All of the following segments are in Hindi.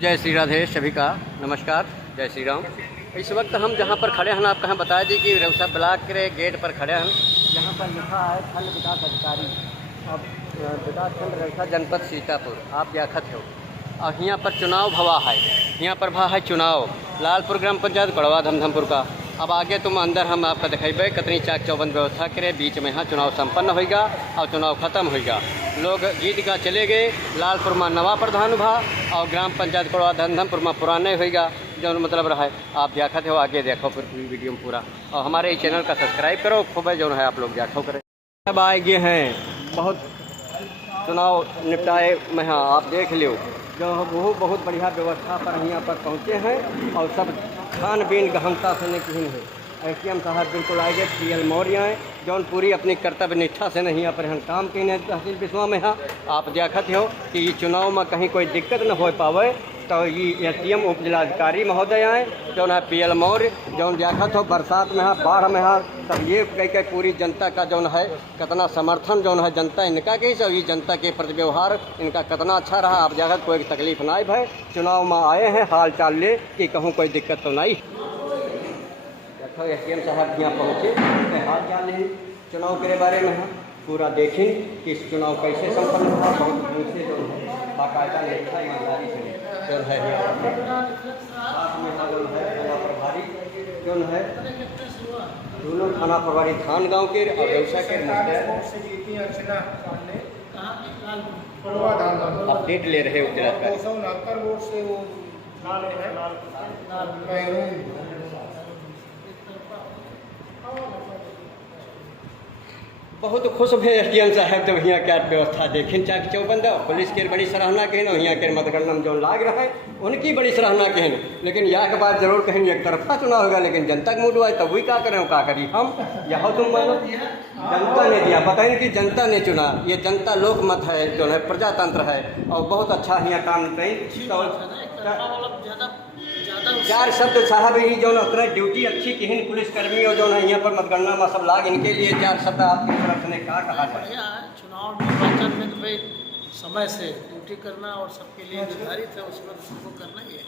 जय श्री राधे सभी का नमस्कार। जय श्री राम। इस वक्त हम जहाँ पर खड़े हैं आप कहाँ बता दी कि रेउसा ब्लॉक के गेट पर खड़े हैं, जहाँ पर लिखा है खंड विकास अधिकारी अब विकास खंड रेउसा जनपद सीतापुर। आप देखत हो और यहाँ पर चुनाव भवा है। यहाँ पर भा है चुनाव लालपुर ग्राम पंचायत गढ़वा धमधमपुर का। अब आगे तुम अंदर हम आपका दिखेबे कतनी चाक चौबंद व्यवस्था करे। बीच में यहाँ चुनाव संपन्न होगा और चुनाव खत्म होगा। लोग जीत का चले गए। लालपुर में नवा प्रधान भा और ग्राम पंचायत गढ़वा धमधमपुर में पुराने होगा जो मतलब रहा है। आप देखते हो, आगे देखो फिर वीडियो में पूरा और हमारे इस चैनल का सब्सक्राइब करो। खूब है जो है आप लोग देखो करें। अब आए गए हैं बहुत चुनाव निपटाए में। हाँ आप देख लो जो वो बहुत बढ़िया व्यवस्था पर यहाँ पर पहुँचे हैं और सब खान बीन गहनता से नहीं है। एसडीएम साहब बिल्कुल आए गए। PL मौर्य हैं जौन पूरी अपनी कर्तव्य निष्ठा से नहीं पर हम काम किए तहसील बिस्वा में। हाँ आप देखते हो कि ये चुनाव में कहीं कोई दिक्कत न हो पावे तो ये SDM उप जिलाधिकारी महोदय आए जो है PL मौर्य जौन देखत हो बरसात में बाढ़ में तब ये कह के पूरी जनता का जौन है कितना समर्थन जौन है जनता इनका के सब ये जनता के प्रति व्यवहार इनका कितना अच्छा रहा। आप देखत कोई तकलीफ ना भाई चुनाव में आए हैं हाल चाल ले कि कहूँ कोई दिक्कत तो नहीं। SDM साहब यहाँ पहुँचे हाल चाल है चुनाव के बारे में हाँ पूरा देखें कि इस चुनाव कैसे संपन्न हुआ। बहुत ढंग से जो है बाकायदा लेखा ईमानदारी से जो है प्रभारी जो है दोनों थाना प्रभारी थान गांव के और व्यवसाय के अपडेट ले रहे बहुत खुश भे SDM साहब जब यहाँ क्या व्यवस्था देखें चाक चौबंद पुलिस के बड़ी सराहना कहें और यहाँ के मतगणना जो लाग रहा है उनकी बड़ी सराहना कहें। लेकिन यह के बाद जरूर कहें एक तरफा चुनाव होगा लेकिन जनता का मूड हुआ है तब वही क्या करें क्या करी हम यह तुम मानो जनता ने दिया बताएं कि जनता ने चुना। ये जनता लोक मत है जो है प्रजातंत्र है और बहुत अच्छा यहाँ काम चार शब्द साहब ही जो अपना ड्यूटी अच्छी किन पुलिसकर्मी और जो है यहाँ पर मतगणना में सब लाग इनके लिए चार शब्द आपकी तरफ से क्या कहा जाए। चुनाव निर्वाचन में तो भाई समय से ड्यूटी करना और सबके लिए निर्धारित है उसमें सबको करना ही है।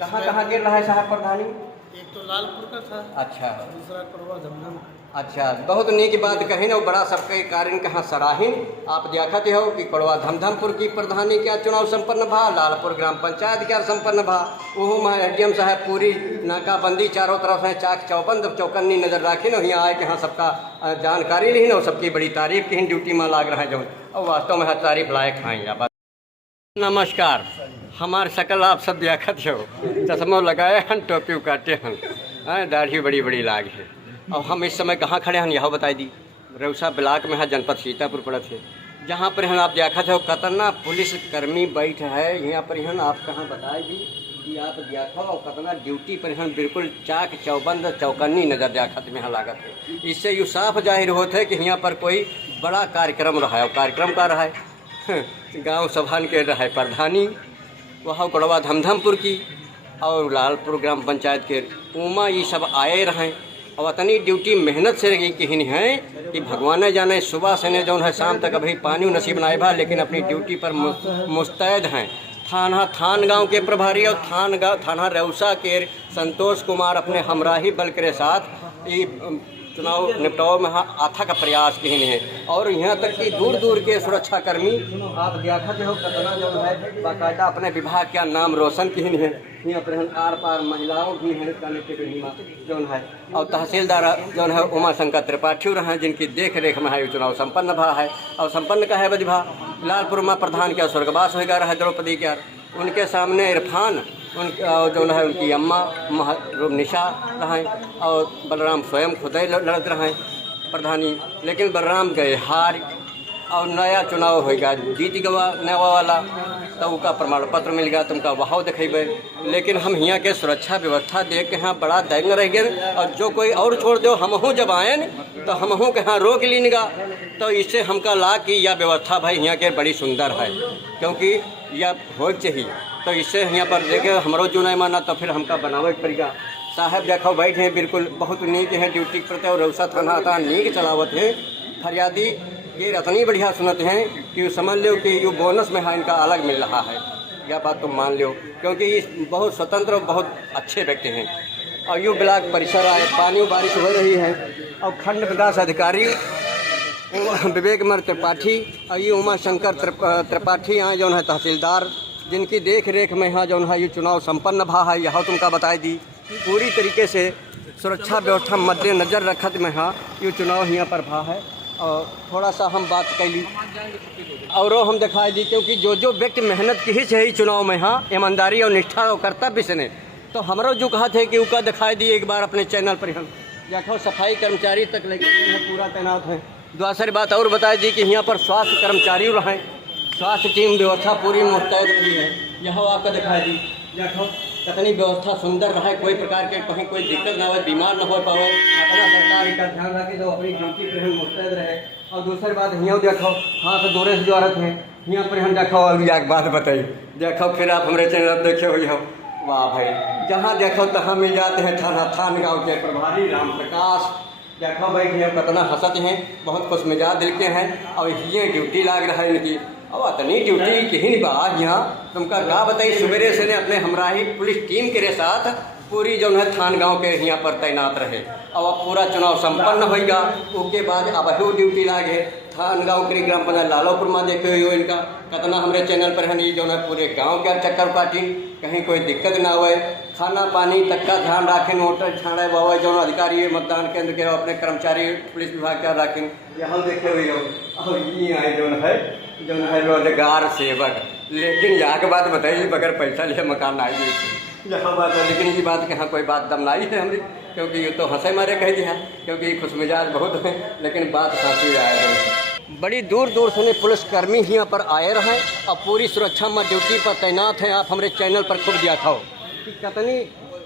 कहाँ कहाँ गिर रहा है साहब प्रधानी? एक तो लालपुर का था। अच्छा। दूसरा कड़वा धमधम। अच्छा बहुत नेक बात कही ना बड़ा सबके कारण कहाँ सराहीन। आप देखते हो कि कड़वा धमधमपुर की प्रधानी क्या चुनाव संपन्न भा, लालपुर ग्राम पंचायत क्या संपन्न भा। वो में SDM साहब पूरी नाकाबंदी चारों तरफ है चाक चौबंद चौकन्नी नजर रखी न यहाँ आए कि हाँ सबका जानकारी ली न सबकी बड़ी तारीफ की ड्यूटी में लाग रहा है जो और वास्तव में हर तारीफ लायक हैं। नमस्कार। हमार शकल आप सब देखत हो चश्मा लगाए हैं टोपी काटे हैं दाढ़ी बड़ी बड़ी लाग है और हम इस समय कहाँ खड़े हैं यह बताई दी रेउसा ब्लॉक में है जनपद सीतापुर पड़त है जहाँ पर हैं आप देखत हो कितना पुलिस कर्मी बैठ है यहाँ पर हैं। आप कहाँ बताए दी कि आप देखो और कितना ड्यूटी पर हैं बिल्कुल चाक चौबंद चौकन्नी नज़र देखत में यहाँ लागत है। इससे यू साफ जाहिर होता है कि यहाँ पर कोई बड़ा कार्यक्रम रहा है और कार्यक्रम का रहा है गाँव सभान के रहा है प्रधानी वह कड़वा धमधमपुर की और लालपुर ग्राम पंचायत के उमा ये सब आए रहे और इतनी ड्यूटी मेहनत से रही कि है कि भगवान जाने सुबह से ने जो है शाम तक अभी पानी नसीब ना भा लेकिन अपनी ड्यूटी पर मुस्तैद हैं। थान गांव के प्रभारी और थाना रेउसा के संतोष कुमार अपने हमराही बल के साथ ये चुनाव निपटाव में आथा का प्रयास किए हैं और यहाँ तक कि दूर दूर के सुरक्षाकर्मी आप देखते हो कितना जो है बाकायदा अपने विभाग का नाम रोशन किए हैं। यहाँ पर आर पार महिलाओं भी हैं जो है और तहसीलदार जो है उमा शंकर त्रिपाठी रहे जिनकी देख रेख में है चुनाव संपन्न भा है और संपन्न का है बधिभा। लालपुर में प्रधान क्या स्वर्गवास होगा रहा द्रौपदी क्या उनके सामने इरफान उन जो है उनकी अम्मा निशा रहें और बलराम स्वयं खुद ही लड़त रहें प्रधानी लेकिन बलराम गए हार और नया चुनाव होगा जीत गवा नवा वाला तो उनका प्रमाण पत्र मिल गया तुमका वहाँ दिखेबे। लेकिन हम यहाँ के सुरक्षा व्यवस्था देख के यहाँ बड़ा दंग रह गए और जो कोई और छोड़ दो हमहूँ जब आए तो हमहूँ के यहाँ रोक लीनगा तो इससे हमका ला कि यह व्यवस्था भाई यहाँ के बड़ी सुंदर है क्योंकि यह हो चाहिए तो इससे यहाँ पर देखे हमारो जो नहीं माना तो फिर हमका बनावे पड़ेगा। साहब देखो बैठे बिल्कुल बहुत नीक है ड्यूटी करते और रेउसा थाना आता नीक चलावत है। फरियादी ये इतनी बढ़िया सुनते हैं कि समझ लो कि ये बोनस में है इनका अलग मिल रहा है। यह बात तुम मान लो, क्योंकि इस बहुत स्वतंत्र और बहुत अच्छे व्यक्ति हैं। और यू ब्लॉक परिसर आए, पानी बारिश हो रही है, और खंड विकास अधिकारी विवेक मर त्रिपाठी और ये उमा शंकर त्रिपाठी यहाँ जो है तहसीलदार, जिनकी देख रेख में यहाँ जो है ये चुनाव संपन्न भा है। यह तुमका बताई दी पूरी तरीके से सुरक्षा व्यवस्था मद्देनजर रखत में हाँ ये चुनाव यहाँ पर भा है। और थोड़ा सा हम बात कैली और हम दिखाई दी, क्योंकि जो व्यक्ति मेहनत की ही है चुनाव में हाँ ईमानदारी और निष्ठा और कर्तव्य से ने, तो हमारा जो कहा थे कि उसका दिखाई दी एक बार अपने चैनल पर हम देखो सफाई कर्मचारी तक लेकर पूरा तैनात हैं। दूसरी बात और बता दी कि यहाँ पर स्वास्थ्य कर्मचारी रहें, स्वास्थ्य टीम व्यवस्था पूरी मुस्तैद रही है। यह आपको दिखाई दी देखो कितनी व्यवस्था सुंदर रहे, कोई प्रकार के कहीं कोई दिक्कत ना हो, बीमार ना हो पाए, अपना सरकार का ध्यान रखे तो अपनी ड्यूटी पर हम मुस्तैद रहे। और दूसरी बात यहाँ देखो हाथ दौरे से जोरत है यहाँ पर हम देखो अभी एक बात बताइए देखो, फिर आप हमारे चैनल देखे हुई हो, वाह भाई जहाँ देखो तहाँ मिल जाते हैं थान गाँव के प्रभारी राम प्रकाश। देखो भाई ये कितना हंसत हैं, बहुत खुश मिजाज दिल के हैं, और ये ड्यूटी लाग रहा है इनकी। और इतनी ड्यूटी कहीं बात यहाँ तुमका क्या बताई, सवेरे से ने अपने हमराही पुलिस टीम के साथ पूरी जो है थान गांव के यहाँ पर तैनात रहे। और अब पूरा चुनाव संपन्न होगा, उसके बाद अब ड्यूटी लागे थान गांव के ग्राम पंचायत लालोपुर में देखे हो इनका कितना हमारे चैनल पर है जो है पूरे गांव के चक्कर काटी, कहीं कोई दिक्कत ना हो, खाना पानी तक का ध्यान रखें, होटल छाड़े बाबा जो अधिकारी मतदान केंद्र के अपने कर्मचारी पुलिस विभाग का रखें। यहाँ देखे हुए हो और ये आए जो है रोजगार सेवक, लेकिन यहाँ के बात बताइए बगैर पैसा लिए मकान आई हुई यहाँ बात है, लेकिन ये बात के यहाँ कोई बात दम नहीं है हमारी, क्योंकि ये तो हंसे मारे कह दिया, क्योंकि खुश मिजाज बहुत है, लेकिन बात साथी आए बड़ी दूर दूर से पुलिसकर्मी यहाँ पर आए रहे और पूरी सुरक्षा में ड्यूटी पर तैनात हैं। आप हमारे चैनल पर खुद दिखाओ कि कितनी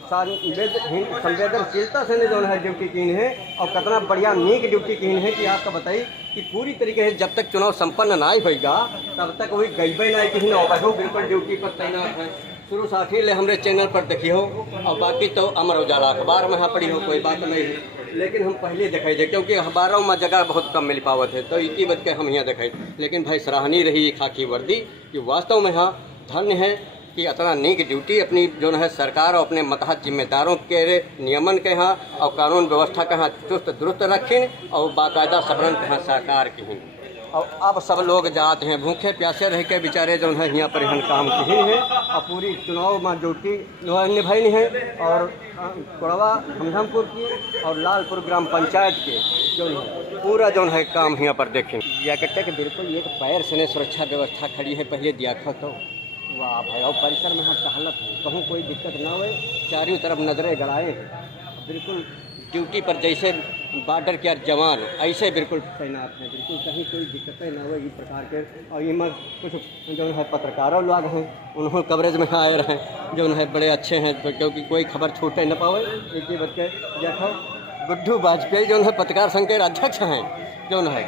संवेदनशीलता से जो है ड्यूटी की है और कितना बढ़िया नीक ड्यूटी की है कि आपका बताइए कि पूरी तरीके से जब तक चुनाव संपन्न नहीं होगा तब तक वही गईबे नहीं कहीं ना बिल्कुल ड्यूटी पर तैनात है। शुरू से आखिर ले हमारे चैनल पर देखी हो, और बाकी तो अमर उजाला अखबार में पढ़ी हो, कोई बात नहीं है, लेकिन हम पहले दिखाई दे क्योंकि अखबारों में जगह बहुत कम मिल पावत है, तो इसी वजह के हम यहाँ दिखाई। लेकिन भाई सराहनीय रही खाकी वर्दी कि वास्तव में हाँ धन्य है कि इतना नीक ड्यूटी अपनी जो है सरकार और अपने मतहत जिम्मेदारों के नियमन के यहाँ और कानून व्यवस्था के यहाँ चुस्त दुरुस्त रखें और बाकायदा सबरन के यहाँ सरकार की हैं। और अब सब लोग जाते हैं भूखे प्यासे रह के बेचारे जो है यहाँ पर यहाँ काम की है और पूरी चुनाव में ड्यूटी निभाई है। और कोड़वा हमधमपुर की और लालपुर ग्राम पंचायत के जो है पूरा जो है काम यहाँ पर देखें या के बिल्कुल एक पैर से सुरक्षा व्यवस्था खड़ी है। पहले देखो तो वाह भाई, और परिसर में हाँ टहलत है, कहूँ कोई दिक्कत ना हो, चारों तरफ नजरें गड़ाए बिल्कुल ड्यूटी पर जैसे बॉर्डर के जवान ऐसे बिल्कुल तैनात हैं, बिल्कुल कहीं कोई दिक्कतें ना हो इस प्रकार के। और इनमें कुछ जो है पत्रकारों लोग हैं उन्होंने कवरेज में आए रहे जो है बड़े अच्छे हैं, तो क्योंकि कोई खबर छूटे न पावे। एक ही बच्चे देखो गुड्डू वाजपेयी जो है पत्रकार संघ के अध्यक्ष हैं जो है,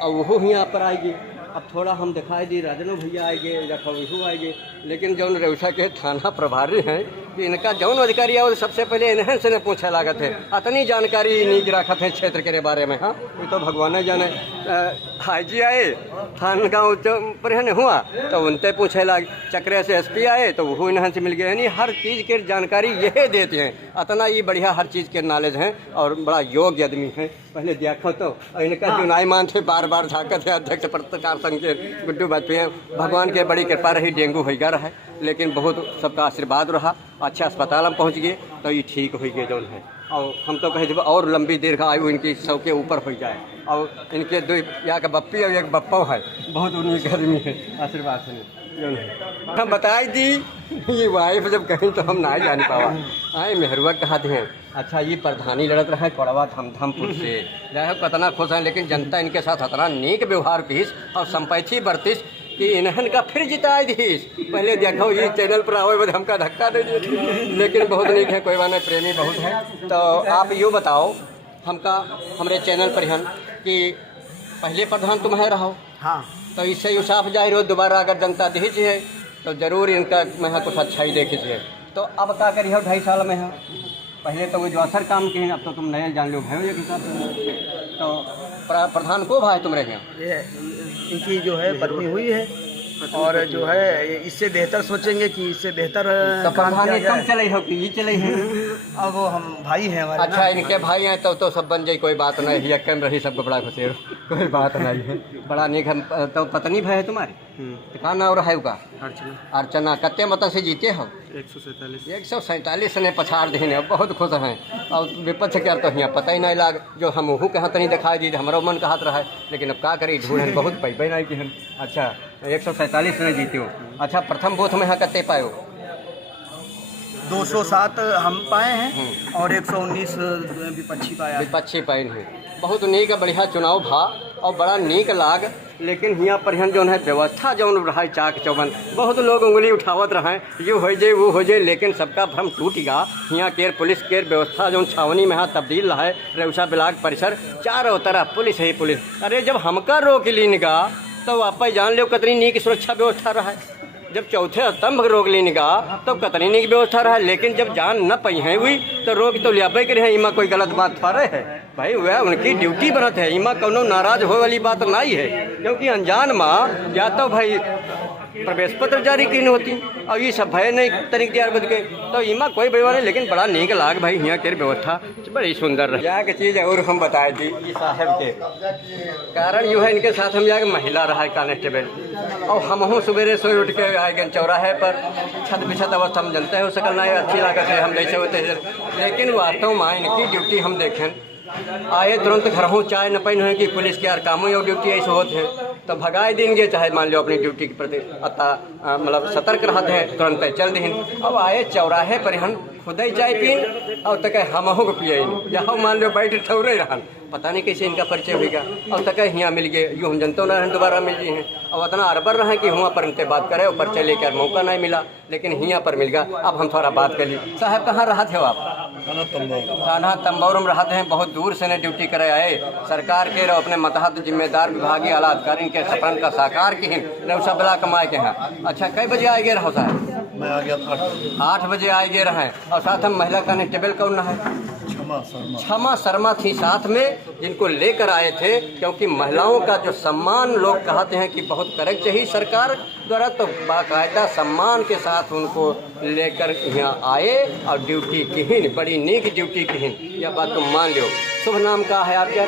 और वो यहाँ पर आएगी। अब थोड़ा हम दिखाई दी राजनू भैया आएंगे या खबू आएंगे, लेकिन जौन रेवसा के थाना प्रभारी हैं कि इनका जौन अधिकारी है सबसे पहले इन्हें से पूछा लागत है, इतनी जानकारी नहीं रखत है क्षेत्र के बारे में। हाँ ये तो भगवान जाने। हाजी आए थान गाँव पर है हुआ तो उनसे पूछे लाग, चक्रे से SP आए तो वो इन्हें से मिल गए, यानी हर चीज़ की जानकारी यही देते हैं। इतना ये बढ़िया हर चीज़ के नॉलेज हैं और बड़ा योग्य आदमी है। पहले देखो तो इनका जो नाईमान थे बार बार झाकत है अध्यक्ष पत्रकार संघ के गुड्डू वाजपेयी, भगवान के बड़ी कृपा रही, डेंगू हो गया रहा लेकिन बहुत सबका आशीर्वाद रहा, अच्छा अस्पताल में पहुंच गए तो ये ठीक हो गए जो है। और हम तो कहे जब और लंबी देर का आयु इनकी 100 के ऊपर हो जाए। और इनके दो या का बप्पी और एक बप्पा है, बहुत उन्हीं गर्मी है आशीर्वाद से जो है। हम बताई दी ये वाइफ जब कहीं तो हम ना जान पावा आए मेहरुआ कहते हैं। अच्छा ये प्रधानी लड़त रहा है कोड़वा धमधमपुर से, जाए कितना खुश हैं, लेकिन जनता इनके साथ इतना नेक व्यवहार पीस और संपैथी बरतिस कि इन्हन का फिर जिताए दीस। पहले देखो ये चैनल पर आवे बद हमका धक्का दे दिए, लेकिन बहुत नीक है, कोई माने प्रेमी बहुत है। तो आप यूँ बताओ हमका हमारे चैनल पर हैं कि पहले प्रधान तुम है रहो, हाँ तो इससे यू साफ जाहिर हो दोबारा अगर जनता देखी है तो जरूर इनका मैं कुछ अच्छा ही देखी है। तो अब क्या करी हो 2.5 साल में है, पहले तो वो जो असर काम के हैं, अब तो तुम नए जान लो भाई एक हिसाब से। तो प्रधान को भाई तुम रहे हैं ये इनकी जो है पत्नी हुई है, और जो है इससे बेहतर सोचेंगे कि इससे बेहतर तो काम किया प्रधानी कम जाए। चले हो कि ये चले हैं? अब वो हम भाई हैं हमारे अच्छा, इनके भाई हैं तो सब बन जाए, कोई बात नहीं, हिया कम रही सबको बड़ा खुशी हो, कोई बात नहीं है, बड़ा निक हम। तो पत्नी भाई है तुम्हारी? तो कहाँ नाम रहा है का? अर्चना। कत्ते मत से जीते हो? 147 ने पछाड़ देने, बहुत खुश हैं। और विपक्ष के तो यहाँ पता ही नहीं लाग, जो हम वहू के हाथ नहीं दिखाई दी, हमारा मन का हाथ रहा है, लेकिन अब क्या करी, ढूंढन बहुत पैबे नहीं की। अच्छा, 147 ने जीते हो। अच्छा, प्रथम बूथ में यहाँ कत्ते पाए हो? 207 हम पाए हैं और 119 विपक्षी पाया है। विपक्षी पाए हैं। बहुत नीक बढ़िया चुनाव भा और बड़ा नीक लाग, लेकिन यहाँ पर जो है व्यवस्था जौन रहा चाक चौबंद, बहुत लोग उंगली उठावत रहे, ये हो जाए वो हो जाए, लेकिन सबका भ्रम टूट गया। यहाँ केर पुलिस केर व्यवस्था जौन छावनी में यहाँ तब्दील रहा है, रेउसा ब्लाक परिसर चारों तरफ पुलिस ही पुलिस। अरे जब हमका रोक लीन गा तो आप जान लो कितनी नीक सुरक्षा व्यवस्था रहा है। जब चौथे स्तंभ रोक ली निगाह तो कतनी की व्यवस्था रहा, लेकिन जब जान न पई है हुई तो रोक तो लिया कर है। इमा कोई गलत बात थोड़े है भाई, वह उनकी ड्यूटी बनत है, इमा कोनो नाराज हो वाली बात नहीं है, क्योंकि अनजान माँ या तो भाई प्रवेश पत्र जारी की होती और ये सब भय नहीं तरीक दियार बद के, तो इमा कोई बड़ी बात नहीं, लेकिन बड़ा नीक लाग भाई, यहाँ के व्यवस्था बड़ी सुंदर रही। यहाँ की चीज़ और हम बताए थी साहब के कारण यो है, इनके साथ हम जाके महिला रहा है कांस्टेबल, और हम सवेरे सोए उठ के आए गए चौराहे पर, छत बिछत अवस्था हम जनते हो सकल नहीं अच्छी लागत है, हम जैसे होते हैं, लेकिन वास्तव में इनकी ड्यूटी हम देखें, आए तुरंत घर हो, चाय न पैन है कि पुलिस के यार कामों और ड्यूटी ऐसे होते हैं तो भगाए देंगे, चाहे मान लो अपनी ड्यूटी के प्रति मतलब सतर्क रहते हैं, तुरंत चल दें। अब आए चौराहे पर हम खुद ही चाय पीन और तक हमहू को पिए, जहाँ मान लो बैठ ठौरे रहन, पता नहीं कैसे इनका परिचय होगा, और तक यहाँ मिल गए, यूँ हम जनता न दोबारा मिल गए हैं, और उतना अरबर रहे कि वहाँ पर इनसे बात करें और परिचय लेकर मौका नहीं मिला, लेकिन यहाँ पर मिल गया। अब हम थोड़ा बात कर ली। साहब कहाँ रहा थे आप? थाना तंबौर में रहते हैं, बहुत दूर से ने ड्यूटी करे आए, सरकार के रहो अपने मतहत जिम्मेदार विभागीय आला अधिकारी के सपन का साकार की रेउसा ब्लाक कमाए के हैं। अच्छा, कई बजे आए गए रहो साहब? मैं आ गया 8 बजे आए गए रहे, और साथ में महिला कांस्टेबल कौन है? क्षमा शर्मा थी साथ में, जिनको लेकर आए थे, क्योंकि महिलाओं का जो सम्मान लोग कहते हैं कि बहुत करे चाहिए सरकार द्वारा, तो बाकायदा सम्मान के साथ उनको लेकर यहाँ आए और ड्यूटी की, बड़ी नीक ड्यूटी की, यह बात तुम मान लो। शुभ नाम का है आपका?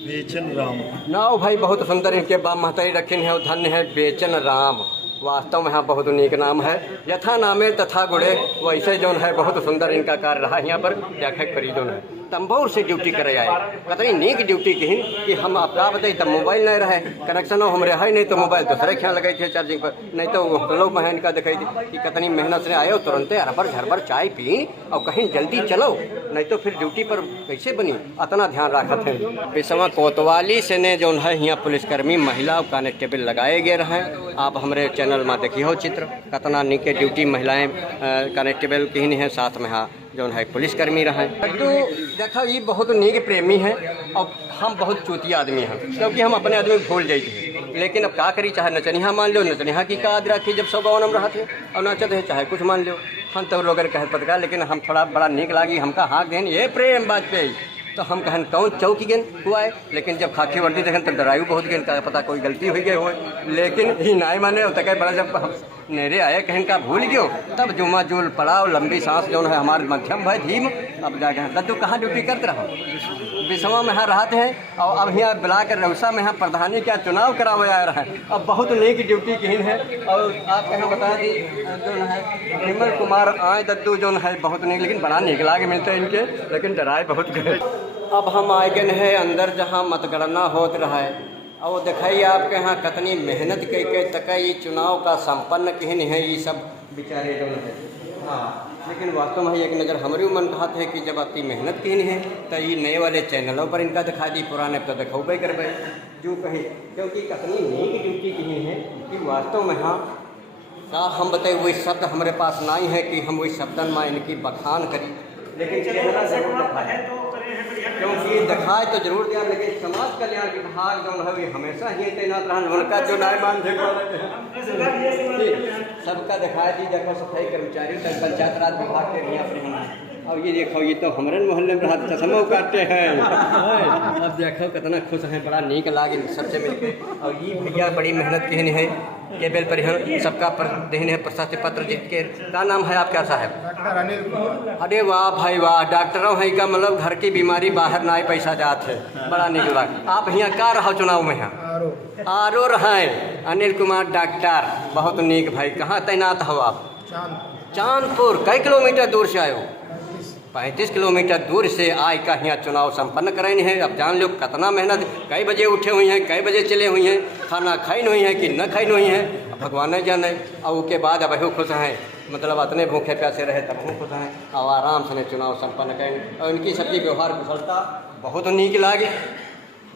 बेचन राम। नाव भाई बहुत सुंदर इनके बाप महतारी रखे हैं, धन्य है बेचन राम, वास्तव में यहाँ बहुत नीक नाम है, यथा नामे तथा गुड़े, वैसे जो है बहुत सुंदर इनका कार्य रहा। यहाँ पर देखे परी जो है तंबौर से ड्यूटी करे आए, कतनी नीक ड्यूटी की कि हम आपका बताइए, तब मोबाइल नहीं रहे, कनेक्शन हो हमारे है नहीं, तो मोबाइल दूसरे ख्याल लगाई थे चार्जिंग पर, नहीं तो होटलों में इनका दिखाई थी कि कतनी मेहनत से आए, तुरंत अरबर झरबर चाय पी और कहीं जल्दी चलो, नहीं तो फिर ड्यूटी पर कैसे बनी, इतना ध्यान रखा थे। विषमा कोतवाली से ने जो है यहाँ पुलिसकर्मी महिला और कांस्टेबल लगाए गए रहे। आप हमारे चैनल में देखिए हो चित्र, कतना नीके ड्यूटी महिलाएं कांस्टेबल की है, साथ में हाँ जो है पुलिसकर्मी रहे। तो देखा ये बहुत नीक प्रेमी है, और हम बहुत चूतिया आदमी हैं, क्योंकि हम अपने आदमी भूल जाते, लेकिन अब क्या करी, चाहे नचनिया मान लो, नचनिया की का आदि रखी जब 100 गाँव में रहा थे और नाचत है, चाहे कुछ मान लो, हम तो लोग कहे पता, लेकिन हम थोड़ा बड़ा नीक लागी, हमका हाँक देन ये प्रेम वाजपेयी, तो हम कहन कौन चौकी गेन हुआ है, लेकिन जब खाकी वर्दी देखन तब डरायु बहुत गेन का पता कोई गलती हुई गई हो, लेकिन ही नाई माने तक बड़ा जब हम नेरे आए कहीं का भूल गयो, तब जुमा जुल पड़ा और लंबी सांस जो है हमारे मध्यम भाई धीम। अब जाके दद्दू कहाँ ड्यूटी करते रहो? विषमा में यहाँ रहते हैं, और अब यहाँ ब्लाक रेउसा में यहाँ प्रधानी का चुनाव करावे आए रहे हैं, अब बहुत नीक ड्यूटी की है। और आप कहाँ बता दी जो है विमल कुमार आए दद्दू जो है बहुत नीक, लेकिन बड़ा नीक लागे मिलते हैं इनके, लेकिन डराए बहुत गए। अब हम आए गए हैं अंदर जहाँ मतगणना होत रहा है, और दिखाइए आपके यहाँ कितनी मेहनत के तक ये चुनाव का संपन्न कहन है, ये सब बेचारे जो है। हाँ, लेकिन वास्तव में एक नज़र हमारी मन कहते है कि जब आपकी मेहनत कहन है तो ये नए वाले चैनलों पर इनका दिखा दी, पुराने तो दिखावे कर जो कहे, क्योंकि कितनी नीक ड्यूटी कहन है कि वास्तव में हाँ का हम बताए वही शब्द हमारे पास नहीं है कि हम वही शब्दन में इनकी बखान करें, लेकिन क्योंकि दिखाए तो जरूर दिया, लेकिन समाज कल्याण विभाग जो है हमेशा ही तैनात रहन, उनका जो नाय मान सबका दिखाई दी, देखो सफाई कर्मचारी तक पंचायत राज विभाग के यहाँ पर और ये देखो ये तो हमारे मोहल्ले में रहा चश्मा काटते हैं। अब देखो कितना खुश हैं, बड़ा नीक लागे सबसे मिलके। और ये भैया बड़ी मेहनत की है केबल परिहर सबका देन है प्रशस्ति पत्र जीत के। क्या नाम है आपका साहब? डॉक्टर अनिल कुमार। अरे वाह भाई वाह, डॉक्टरों है का मतलब घर की बीमारी बाहर ना ही पैसा जात है, बड़ा निक लाग। आप यहाँ का रहो चुनाव में? यहाँ आरो रहे अनिल कुमार डॉक्टर, बहुत नीक भाई। कहाँ तैनात हो आप? चांदपुर। कई किलोमीटर दूर से आए हो? 35 किलोमीटर दूर से आए का यहाँ चुनाव संपन्न कराई है। अब जान लो कितना मेहनत, कई बजे उठे हुई हैं, कई बजे चले हुई हैं, खाना खाई नहीं है कि न खाई नहीं है, भगवान जाने। और उसके बाद अब वही खुश हैं, मतलब इतने भूखे प्यासे रहे तब खुश हैं और आराम से चुनाव संपन्न करें। और उनकी सबकी व्यवहार कुशलता बहुत नीक लागे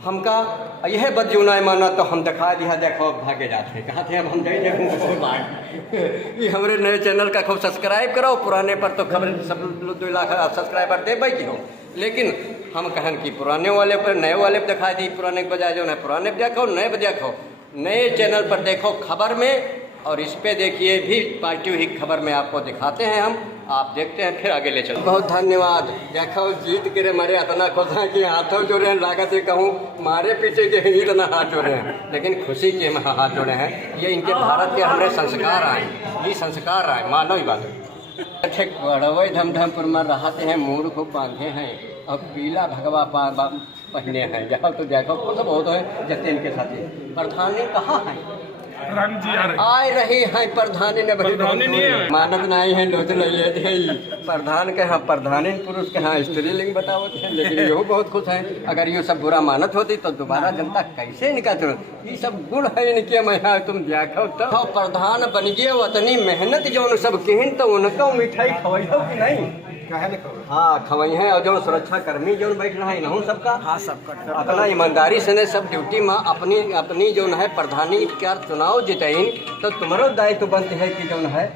हमका। यह बदजूना माना तो हम दिखा दिया, देखो भागे जाते कहाँ थे। अब हम जाए ये हमारे नए चैनल का खूब सब्सक्राइब करो, पुराने पर तो खबर सब 2 लाख सब्सक्राइबर दे भाई हो, लेकिन हम कहन कि पुराने वाले पर नए वाले पर दिखा दी। पुराने के बजाय जो है पुराने पर देखो, नए पर देखो, नए चैनल पर देखो खबर में, और इस पे देखिए भी पार्टी हुई खबर में आपको दिखाते हैं हम, आप देखते हैं फिर आगे ले चलो। बहुत धन्यवाद। देखो जीत के मारे इतना खुश हैं कि हाथों जोड़े हैं, लागत ही कहूँ मारे पीछे के ही इतना हाथ जोड़े हैं, लेकिन खुशी के हाथ जोड़े हैं। ये इनके भारत के हमारे संस्कार आए, ये संस्कार आए, मानो ही बात। बड़वई धमधमपुर में रहते हैं, मूर को बांधे हैं और पीला भगवा पहने हैं। यहाँ तो देखो खुद बहुत है जैसे इनके साथी। प्रधानी कहाँ है? आए रही है प्रधानी ने भाई मानत नहीं है, लोच ले ले प्रधान के हाँ प्रधानी पुरुष के हाँ स्त्रीलिंग बतावत है, लेकिन यो बहुत खुश है। अगर ये सब बुरा मानत होती तो दोबारा जनता कैसे निकाल। ये सब गुण है इनके में, तुम देखो तो प्रधान बन गए, उतनी मेहनत जो सब किन तो उनको मिठाई खवाई हो कि नहीं? हाँ खवाई है। और जो सुरक्षा कर्मी जो बैठ रहा है इन्हों सबका, हाँ सबका अपना ईमानदारी से ने सब ड्यूटी में अपनी अपनी जो है प्रधानी क्या चुनाव जिताइन, तो तुम्हारो दायित्व बनते है कि जो है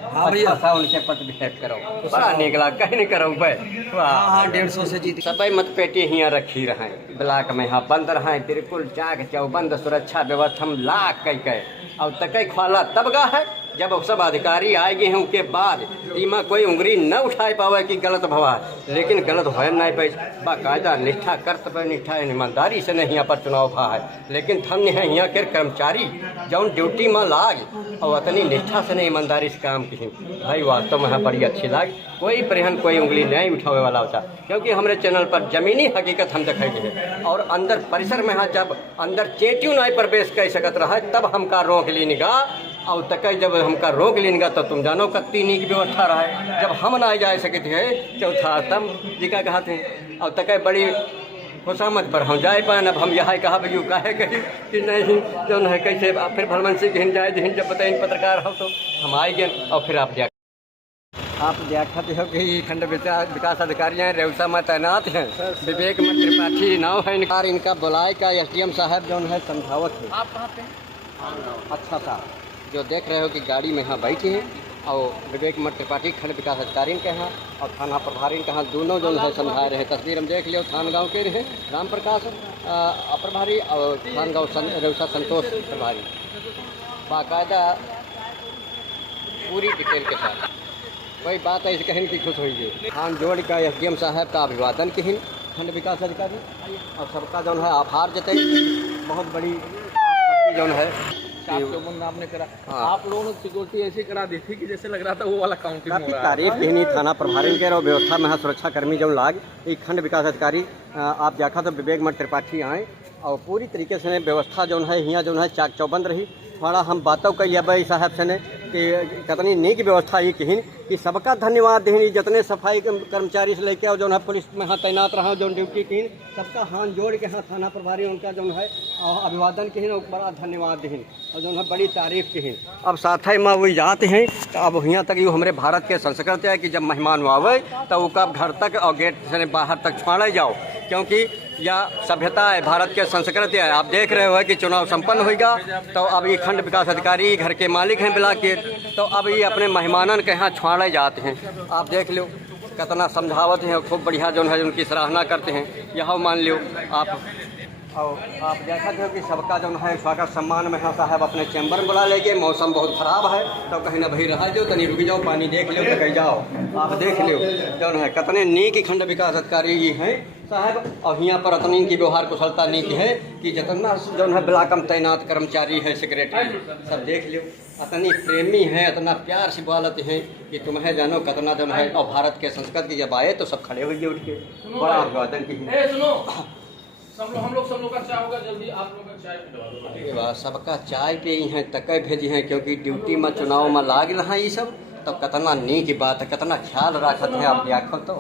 अच्छा उनके पद बिहेव करो। बड़ा निकला कहीं नहीं करो भाई। 150 से जीत सब मत पेटी यहाँ रखी रहे ब्लॉक में, यहाँ बंद रहे बिल्कुल चाक चौबंद सुरक्षा व्यवस्था हम लाख कई और तक ख्वाला तब गा है जब सब अधिकारी आएंगे हैं। उसके बाद इमा कोई उंगली न उठाए पावे कि गलत भवा, लेकिन गलत हो नहीं पाए। बाकायदा निष्ठा कर्तव्य निष्ठा ईमानदारी से नहीं यहाँ पर चुनाव भा है, लेकिन थम है यहाँ के कर्मचारी जौन ड्यूटी में लाग और उतनी निष्ठा से नहीं ईमानदारी से काम की भाई, वास्तव में यहाँ बड़ी अच्छी लाग। कोई परिहन कोई उंगली नहीं उठावे वाला होता, क्योंकि हमारे चैनल पर जमीनी हकीकत हम दिखाई है। और अंदर परिसर में जब अंदर चेटियों नहीं प्रवेश कर सकत रहा तब हमका रोक ली निगाह, और तक जब हमका रोक लेंगे तो तुम जानो कत्ती नीक व्यवस्था रहा है। जब हम ना जा सके थे चौथा तम जी का कहते हैं, और तक बड़ी खुशामद पर हम जाए पाए। अब हम यहाँ कहा भाई काहे कही कि नहीं जो है कैसे फिर भलमन से घिन जाए दिन जब बताए पत्रकार हो तो हम आए गए। और फिर आप देखते हो कि खंड विकास अधिकारी हैं रेउसा में तैनात हैं, विवेक त्रिपाठी नाव है इनका बुलाए का SDM साहब जो है समझावत है। आप कहाँ पे? अच्छा साहब जो देख रहे हो कि गाड़ी में यहाँ बैठे हैं, और विवेक त्रिपाठी खंड विकास अधिकारी के यहाँ और थाना प्रभारी के यहाँ दोनों जो है समझा रहे हैं। तस्वीर हम देख लियो, थान गाँव के रहे राम प्रकाश प्रभारी और थान गाँव रेउसा संतोष प्रभारी, बाकायदा पूरी डिटेल के साथ। वही बात है इस कहन की खुश हुई है। थान जोड़ का SDM साहब का अभिवादन किन खंड विकास अधिकारी और सबका जो है आभार जताई। बहुत बड़ी जो है आपने करा। हाँ। आप लोगों ने सिक्योरिटी ऐसी करा दी थी कि जैसे लग रहा था वो वाला काउंटिंग हो रहा है। तारीफ कहनी थाना प्रभारी के और व्यवस्था में सुरक्षा कर्मी जो लाग एक खंड विकास अधिकारी आप देखा तो विवेक त्रिपाठी आए और पूरी तरीके से व्यवस्था जो है यहाँ जो है चाक चौबंद रही। थोड़ा हम बातों कही भाई साहब से ने कि कितनी नीक व्यवस्था ये कहीं कि सबका धन्यवाद देनी, जितने सफाई कर्मचारी से लेके और जो है पुलिस में यहाँ तैनात रहा जो ड्यूटी कहीं सबका हाथ जोड़ के यहाँ थाना प्रभारी उनका जो है अभिवादन कहीं और बड़ा धन्यवाद दें और जो है बड़ी तारीफ कहीं। अब साथ ही में वही जाते हैं तो अब यहाँ तक ये हमारे भारत के संस्कृति है कि जब मेहमान आवे तो उसका घर तक और गेट से बाहर तक छोड़े जाओ, क्योंकि यह सभ्यता है, भारत के संस्कृति है। आप देख रहे हो कि चुनाव संपन्न होगा तो अब ये खंड विकास अधिकारी घर के मालिक हैं ब्लॉक के, तो अब ये अपने मेहमानन के यहाँ छोड़े जाते हैं। आप देख लो कितना समझावत हैं और खूब बढ़िया जो है उनकी सराहना करते हैं। यह मान लो आप और आप देखा थे कि सबका जो है स्वागत सम्मान में है साहब अपने चैम्बर में बुला लेंगे। मौसम बहुत ख़राब है तो कहीं ना भाई रहा जो तनी रुक जाओ, पानी देख लो तो कहीं जाओ। आप देख लो जो है कितने नीक खंड विकास अधिकारी ये हैं साहब, और यहाँ पर इतनी की व्यवहार कुशलता नीक है कि जितना जो है ब्लॉक में तैनात कर्मचारी है सेक्रेटरी सब देख लो, इतनी प्रेमी है, इतना प्यार से बोलत हैं कि तुम्हें जानो कितना जो है। और भारत के संस्कृत की जब आए तो सब खड़े हुए उठ के बड़ा अभिवादन की हम लोग का चाय होगा, जल्दी आप लोग का चाय पिलवा दो। अरे वाह, सबका चाय पे ही हैं तक भेजी हैं क्योंकि ड्यूटी में चुनाव में लाग रहा ये सब। तो कितना नीक बात है, कितना ख्याल रखते हैं आप देखो तो।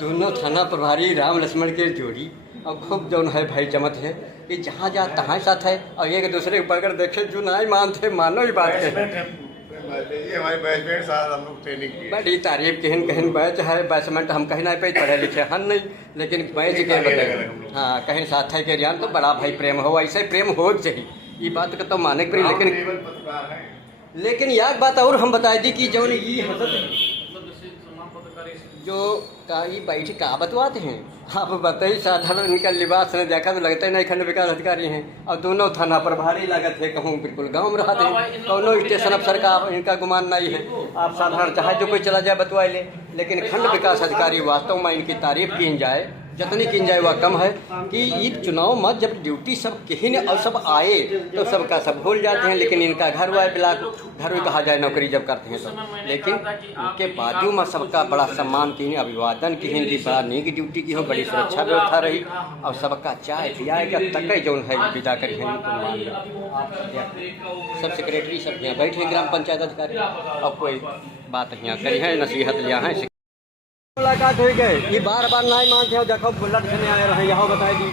दोनों थाना प्रभारी राम लक्ष्मण के जोड़ी और खूब जो है भाई जमत है कि जहाँ जहाँ तहाँ साथ है और एक दूसरे को पकड़ देखे जो नहीं मानते मानो ही बात है। ये हमारे बैचमेट साथ हम लोग ट्रेनिंग की बड़ी तारीफ कहन कहन बैच है, बैचमेंट हम कहीं नहीं पे पढ़े लिखे हन नहीं, लेकिन बैच के बदले हाँ कहीं साथ है के जान तो बड़ा भाई प्रेम हो, ऐसे प्रेम हो चाहिए। ये बात का तो माने पड़ी, लेकिन याद बात और हम बता दी कि जो ये जो काई बैठ का बतवाते हैं आप बताइए। साधारण इनका लिबास ने देखा तो लगता है नहीं खंड विकास अधिकारी हैं, और दोनों थाना प्रभारी लागत है, कहूँ बिल्कुल गांव में रहते हैं, दोनों स्टेशन अफसर का इनका गुमान नहीं है। आप साधारण चाहे जो कोई चला जाए बतवा ले, लेकिन खंड विकास अधिकारी वास्तव में इनकी तारीफ की जाए जितनी की जाए वह कम है कि ये चुनाव में जब ड्यूटी सब कहीं और सब आए तो सबका सब भूल जाते हैं। लेकिन इनका घर वाले ब्लाक घर में कहा जाए नौकरी जब करते हैं तो, लेकिन उनके बाजू में सबका बड़ा सम्मान की अभिवादन की हिंदी बड़ा नीक ड्यूटी की हो, बड़ी सुरक्षा व्यवस्था रही और सबका चाय पिया तक जो है विदा करी सब सेक्रेटरी सब यहाँ बैठे ग्राम पंचायत अधिकारी और कोई बात यहाँ करी है नसीहत लिया है। मुलाकात हो गए ये बार बार नहीं मानते हो, देखो बुलेट से आए रहे यहाँ बताए दी,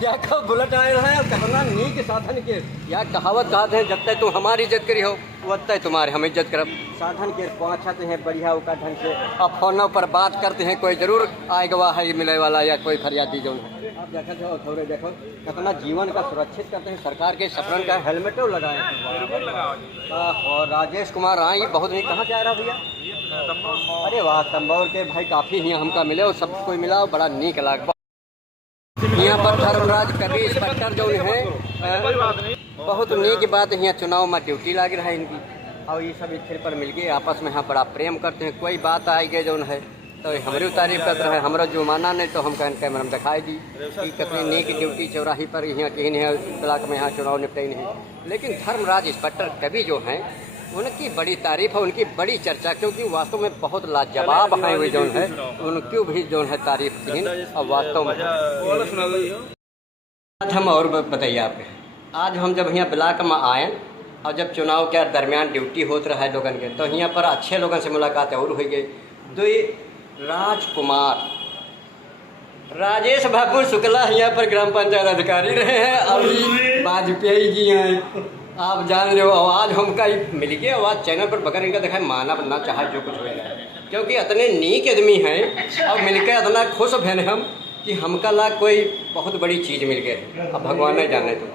देखो बुलेट आए रहे और कितना नीक साधन के या कहावत कहते हैं जब तक तुम हमारी इज्जत करी हो वत तुम्हारे हम इज्जत करब। साधन के पहुँचाते हैं बढ़िया उका ढंग से, और फोनों पर बात करते हैं, कोई जरूर आएगा है मिले वाला या कोई फरियादी जो है। आप देखते हो थोड़े देखो कितना जीवन का सुरक्षित करते हैं, सरकार के सफरन का हेलमेटों लगाए और राजेश कुमार राय बहुत नहीं कहाँ जा रहा भैया। अरे वाह, तंबौर के भाई काफ़ी यहाँ हमका मिले और सब कोई मिला और बड़ा नीक लगा। यहाँ पर धर्मराज कवि इंस्पेक्टर जो है बहुत नीक बात है, यहाँ चुनाव में ड्यूटी लग रहा है इनकी और ये सब स्थिर पर मिल गए आपस में यहाँ बड़ा प्रेम करते हैं। कोई बात आएगी जो है तो हमारी तारीफ करते रहे, हमारा जो माना नहीं तो हम कहन कैमरा में दिखाई दी कि कितनी नीक ड्यूटी चौराही पर यहाँ कहीं है ब्लॉक में यहाँ चुनाव निपटे नहीं। लेकिन धर्मराज इंस्पेक्टर कवि जो हैं उनकी बड़ी तारीफ है, उनकी बड़ी चर्चा, क्योंकि वास्तव में बहुत लाजवाब हैं वे जो है, उनकी भी जो है तारीफ की और वास्तव में। आज हम और बताइए आप, आज हम जब यहाँ ब्लॉक में आए और जब चुनाव के दरमियान ड्यूटी होते रहा है लोगन के तो यहाँ पर अच्छे लोगों से मुलाकात और हुई गई। दो राजकुमार राजेश बाबू शुक्ला यहाँ पर ग्राम पंचायत अधिकारी रहे हैं, अभी वाजपेयी जी हैं आप जान रहे हो। आवाज़ हमका मिल गया, आवाज़ चैनल पर बगैर इनका दिखाए माना ना चाहे जो कुछ हो जाए, क्योंकि इतने नीक आदमी हैं और मिलकर इतना खुश भें हम कि हमका ला कोई बहुत बड़ी चीज़ मिल गई, अब भगवान ने जाने तो।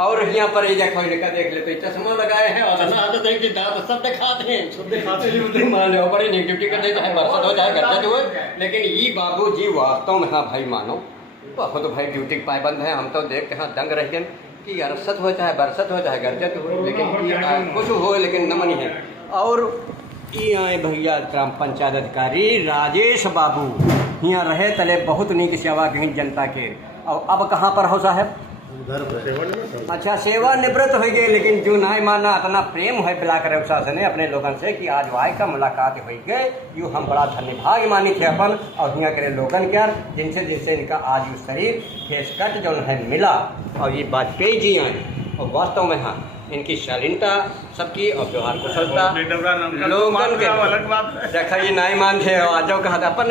और यहाँ पर ये देखो इनका देख ले तो चश्मा लगाए हैं और आदत है कि दांत सब दिखाते हैं, सब दिखाते हैं मान लो बड़ी नेगेटिविटी कर दे, चाहे बरसत हो चाहे गर्जत हो। लेकिन ये बाबू जी वास्तव में हाँ भाई मानो बहुत भाई ड्यूटी के पाबंद है। हम तो देख के हाँ दंग रह गए कि अरसत हो चाहे बरसत हो चाहे गर्जत हो, लेकिन कुछ हो लेकिन नमन है। और ये आए भैया ग्राम पंचायत अधिकारी राजेश बाबू यहाँ रहे तले बहुत नीक सेवा की जनता के। और अब कहाँ पर हो साहब? अच्छा सेवानिवृत्त हो गए, लेकिन जो नहीं माना इतना प्रेम है ब्लॉक प्रशासन ने अपने लोगन से कि आज वाई का मुलाकात हो गए। यू हम बड़ा धन्यभाग मानी थे अपन और यहाँ करे लोगन के जिनसे इनका आज यू शरीर फेस कट जो है मिला। और ये वाजपेयी जी हैं और वास्तव में हाँ इनकी शालीनता सबकी और व्यवहार कुशलता लोगन के देखा ये नहीं मानते आज कहा अपन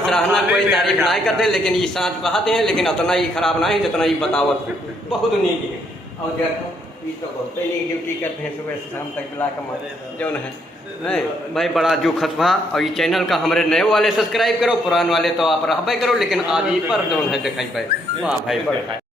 सराहना कोई तारीफ नहीं करते, लेकिन ये साँच कहते हैं लेकिन उतना ही खराब नहीं जितना ही बतावत बहुत नीक है। और देखो ये तो बहुत ही ड्यूटी करते हैं सुबह से शाम तक ब्लॉक में जो है नहीं भाई बड़ा जो खसभा। और ये चैनल का हमारे नए वाले सब्सक्राइब करो, पुराने वाले तो आप रहबे करो, लेकिन आज ही पर जो है दिखाई पाए वाह भाई बड़ा